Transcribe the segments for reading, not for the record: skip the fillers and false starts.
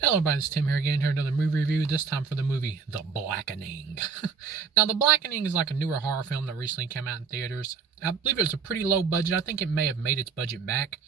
Hello everybody, it's Tim here again, here another movie review, this time for the movie The Blackening. Now, The Blackening is like a newer horror film that recently came out in theaters. I believe it was a pretty low budget. I think it may have made its budget back.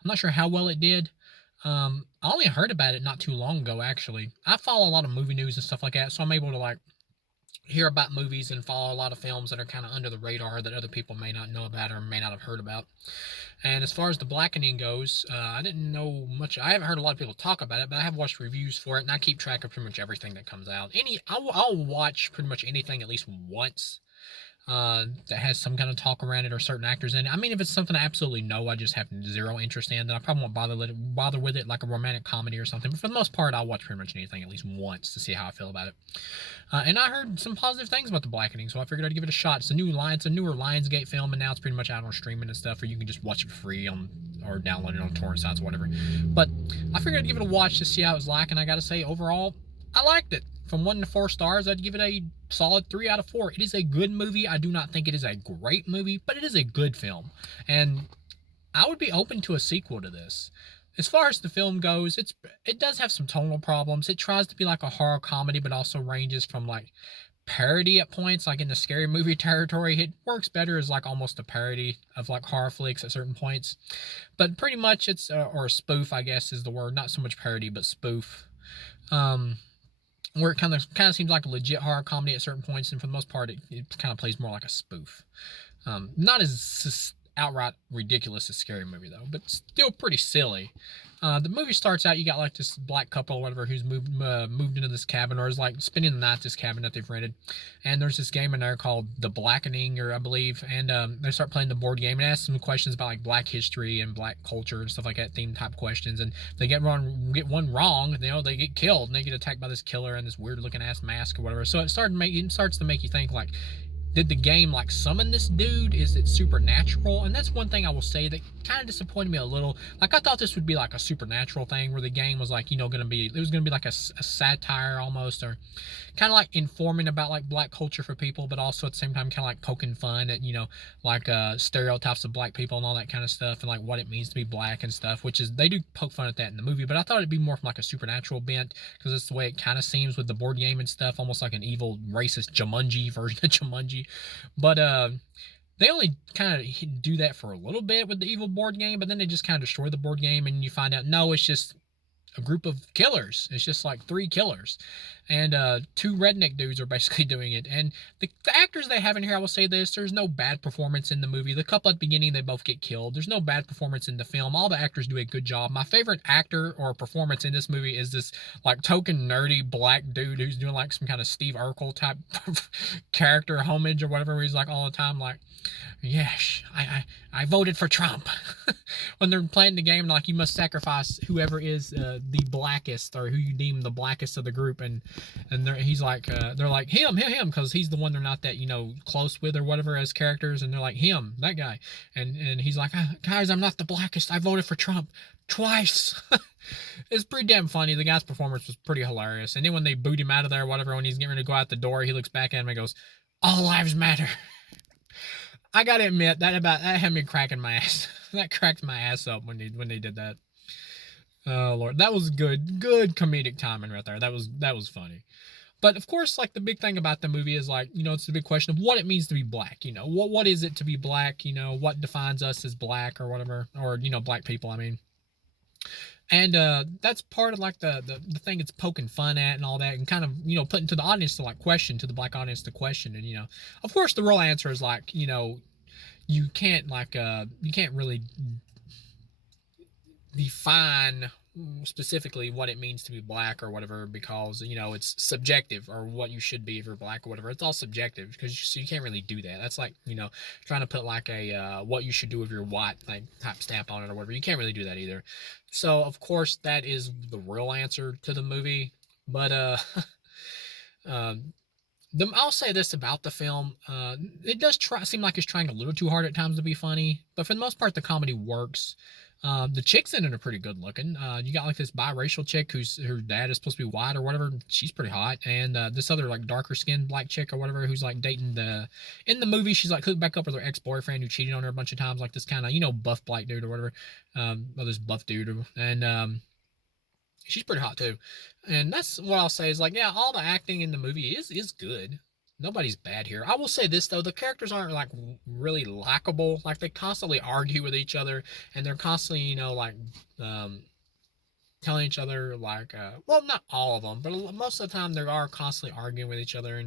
I'm not sure how well it did. I only heard about it not too long ago, actually. I follow a lot of movie news and stuff like that, so I'm able to hear about movies and follow a lot of films that are kind of under the radar that other people may not know about or may not have heard about. And as far as The Blackening goes, I didn't know much. I haven't heard a lot of people talk about it, but I have watched reviews for it, and I keep track of pretty much everything that comes out. I'll watch pretty much anything at least once that has some kind of talk around it or certain actors in it. I mean, if it's something I absolutely know, I just have zero interest in, then I probably won't bother with it, like a romantic comedy or something. But for the most part, I'll watch pretty much anything at least once to see how I feel about it. And I heard some positive things about The Blackening, so I figured I'd give it a shot. It's a newer Lionsgate film, and now it's pretty much out on streaming and stuff, or you can just watch it free on or download it on torrent sites, or whatever. But I figured I'd give it a watch to see how it was like, and I gotta say, overall, I liked it. From 1 to 4 stars, I'd give it a solid 3 out of 4. It is a good movie. I do not think it is a great movie, but it is a good film. And I would be open to a sequel to this. As far as the film goes, it does have some tonal problems. It tries to be like a horror comedy, but also ranges from like parody at points, like in the scary movie territory. It works better as like almost a parody of like horror flicks at certain points. But pretty much it's or spoof, I guess is the word. Not so much parody, but spoof. Um, where it kind of seems like a legit horror comedy at certain points, and for the most part, it kind of plays more like a spoof. Not as outright ridiculous as Scary Movie though, but still pretty silly. The movie starts out, you got like this black couple or whatever who's moved into this cabin, or is like spending the night at this cabin that they've rented, and there's this game in there called The Blackening, or I believe, and they start playing the board game and ask some questions about like black history and black culture and stuff like that, theme type questions, and they get one wrong, they get killed and they get attacked by this killer in this weird looking ass mask or whatever. So it starts to make you think like, did the game like summon this dude? Is it supernatural? And that's one thing I will say that kind of disappointed me a little. Like, I thought this would be like a supernatural thing where the game was like, it was gonna be like a satire almost, or kind of like informing about like black culture for people, but also at the same time kind of like poking fun at like stereotypes of black people and all that kind of stuff, and like what it means to be black and stuff, which is, they do poke fun at that in the movie, but I thought it'd be more from like a supernatural bent, because it's the way it kind of seems with the board game and stuff, almost like an evil racist Jumanji version of Jumanji. But they only kind of do that for a little bit with the evil board game, but then they just kind of destroy the board game, and you find out, no, it's just a group of killers. It's just like three killers, and two redneck dudes are basically doing it. And the actors they have in here, I will say this: there's no bad performance in the movie. The couple at the beginning, they both get killed. There's no bad performance in the film. All the actors do a good job. My favorite actor or performance in this movie is this like token nerdy black dude who's doing like some kind of Steve Urkel type character homage or whatever. Where he's like all the time like, yes, I voted for Trump. When they're playing the game, like, you must sacrifice whoever is the blackest, or who you deem the blackest of the group, and he's like, they're like him, because he's the one they're not that close with or whatever as characters, and they're like him, that guy, and he's like, guys, I'm not the blackest. I voted for Trump twice. It's pretty damn funny. The guy's performance was pretty hilarious, and then when they boot him out of there, or whatever, when he's getting ready to go out the door, he looks back at him and goes, "All lives matter." I gotta admit that had me cracking my ass. That cracked my ass up when they did that. Oh Lord, that was good comedic timing right there. That was funny. But of course, like, the big thing about the movie is, like, it's the big question of what it means to be black. What is it to be black? What defines us as black or whatever, or black people, I mean. And that's part of like the thing it's poking fun at and all that, and kind of putting to the audience to like question, to the black audience to question. And of course the real answer is like, you can't really define specifically what it means to be black or whatever, because it's subjective, or what you should be if you're black or whatever. It's all subjective, because you can't really do that. That's like trying to put like a what you should do if you're white, like, type stamp on it or whatever. You can't really do that either. So of course that is the real answer to the movie. But um I'll say this about the film: it does seem like it's trying a little too hard at times to be funny, but for the most part, the comedy works. The chicks in it are pretty good looking. You got like this biracial chick who's her dad is supposed to be white or whatever. She's pretty hot, and this other like darker skinned black chick or whatever who's like dating in the movie. She's like hooked back up with her ex boyfriend who cheated on her a bunch of times. Like this kind of buff black dude or whatever, or this buff dude, and She's pretty hot too, and that's what I'll say is like, yeah, all the acting in the movie is good. Nobody's bad here. I will say this though, the characters aren't like really likable. Like they constantly argue with each other, and they're constantly, like um, telling each other like, well, not all of them, but most of the time they are constantly arguing with each other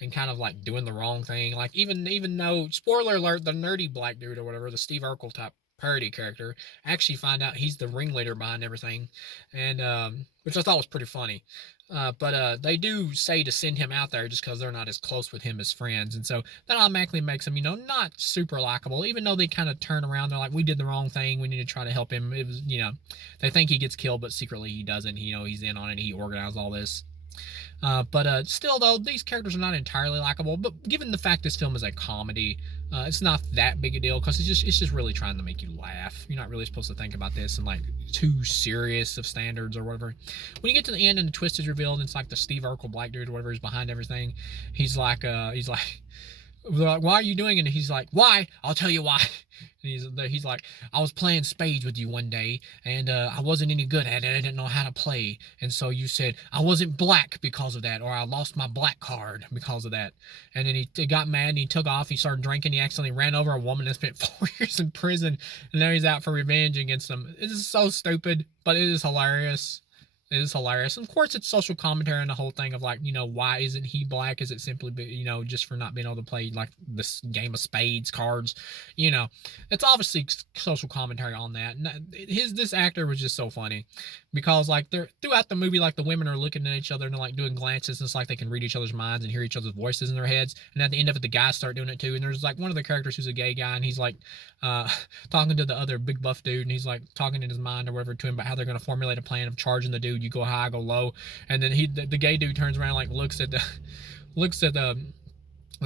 and kind of like doing the wrong thing. Like even though, spoiler alert, the nerdy black dude or whatever, the Steve Urkel type parody character, actually find out he's the ringleader behind everything, and which I thought was pretty funny. But they do say to send him out there just because they're not as close with him as friends, and so that automatically makes him, not super likable. Even though they kind of turn around, they're like, "We did the wrong thing. We need to try to help him." It was, they think he gets killed, but secretly he doesn't. He's in on it. He organized all this. But still, though, these characters are not entirely likable. But given the fact this film is a comedy, it's not that big a deal because it's just really trying to make you laugh. You're not really supposed to think about this in like too serious of standards or whatever. When you get to the end and the twist is revealed, and it's like the Steve Urkel black dude or whatever is behind everything. He's like, why are you doing it? And he's like, why? I'll tell you why. And he's like, I was playing spades with you one day, and I wasn't any good at it. I didn't know how to play. And so you said I wasn't black because of that, or I lost my black card because of that. And then he got mad, and he took off. He started drinking. He accidentally ran over a woman and spent 4 years in prison. And now he's out for revenge against them. It is so stupid, but it is hilarious. It is hilarious. And of course, it's social commentary on the whole thing of like, why isn't he black? Is it simply, just for not being able to play like this game of spades cards? It's obviously social commentary on that. And this actor was just so funny because like they're throughout the movie, like the women are looking at each other and they're like doing glances, and it's like they can read each other's minds and hear each other's voices in their heads. And at the end of it, the guys start doing it too. And there's like one of the characters who's a gay guy, and he's like talking to the other big buff dude, and he's like talking in his mind or whatever to him about how they're going to formulate a plan of charging the dude. You go high, go low, and then the gay dude turns around, like looks at the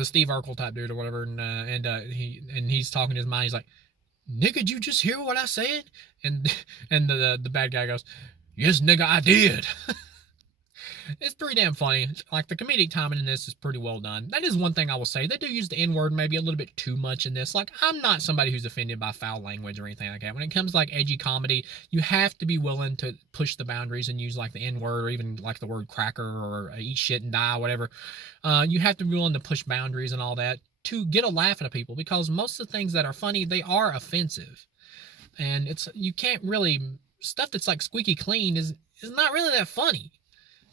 Steve Urkel type dude or whatever, and he's talking to his mind. He's like, "Nigga, did you just hear what I said?" And the bad guy goes, "Yes, nigga, I did." It's pretty damn funny. Like the comedic timing in this is pretty well done. That is one thing I will say. They do use the N-word maybe a little bit too much in this. Like I'm not somebody who's offended by foul language or anything like that. When it comes to like edgy comedy, you have to be willing to push the boundaries and use like the N-word or even like the word cracker or eat shit and die, whatever. You have to be willing to push boundaries and all that to get a laugh out of people, because most of the things that are funny, they are offensive. And you can't really, stuff that's like squeaky clean is not really that funny.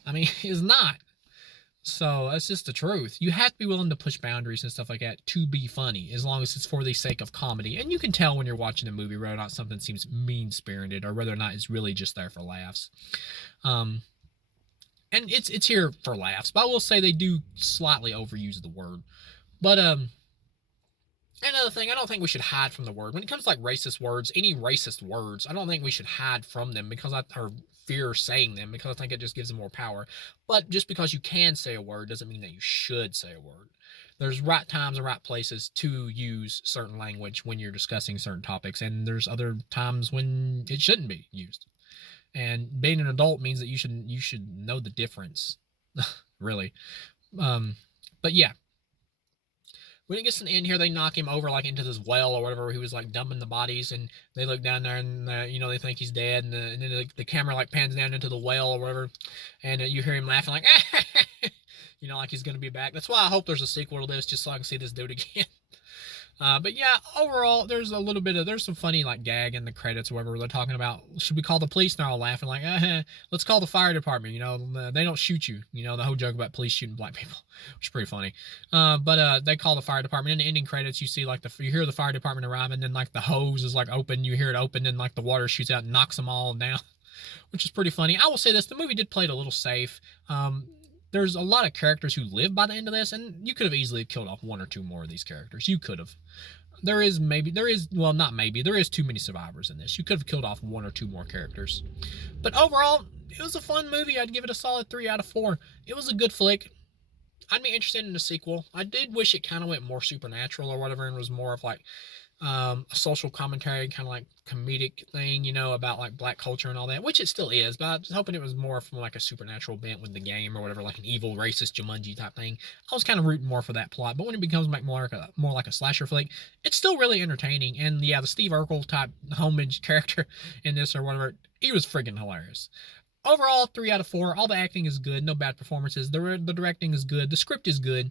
I mean, it's not. So that's just the truth. You have to be willing to push boundaries and stuff like that to be funny, as long as it's for the sake of comedy. And you can tell when you're watching a movie whether or not something seems mean-spirited or whether or not it's really just there for laughs. And it's here for laughs. But I will say they do slightly overuse the word. But another thing, I don't think we should hide from the word. When it comes to like racist words, any racist words, I don't think we should hide from them or fear saying them, because I think it just gives them more power. But just because you can say a word doesn't mean that you should say a word. There's right times and right places to use certain language when you're discussing certain topics, and there's other times when it shouldn't be used. And being an adult means that you should know the difference, really. But yeah, when it gets to the end here, they knock him over like into this well or whatever. He was like dumping the bodies, and they look down there, and they think he's dead, and then the camera like pans down into the well or whatever, and you hear him laughing like, like he's gonna be back. That's why I hope there's a sequel to this, just so I can see this dude again. But yeah, overall, there's some funny like gag in the credits or whatever. They're talking about, should we call the police? And they're all laughing like, let's call the fire department. They don't shoot you. The whole joke about police shooting black people, which is pretty funny. But they call the fire department. In the ending credits, you see like you hear the fire department arrive, and then like the hose is like open. You hear it open, and like the water shoots out and knocks them all down, which is pretty funny. I will say this: the movie did play it a little safe. There's a lot of characters who live by the end of this, and you could have easily killed off one or two more of these characters. You could have. There is too many survivors in this. You could have killed off one or two more characters. But overall, it was a fun movie. I'd give it a solid 3 out of 4. It was a good flick. I'd be interested in a sequel. I did wish it kind of went more supernatural or whatever, and was more of like a social commentary, kind of like comedic thing, about like black culture and all that, which it still is, but I was hoping it was more from like a supernatural bent with the game or whatever, like an evil racist Jumanji type thing. I was kind of rooting more for that plot, but when it becomes like more like a slasher flick, it's still really entertaining. And yeah, the Steve Urkel type homage character in this or whatever, he was friggin' hilarious. overall, 3 out of 4. All the acting is good. No bad performances. The directing is good. The script is good.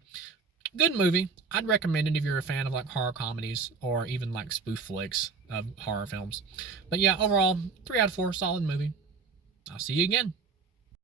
Good movie. I'd recommend it if you're a fan of like horror comedies or even like spoof flicks of horror films. But yeah, overall, 3 out of 4. Solid movie. I'll see you again.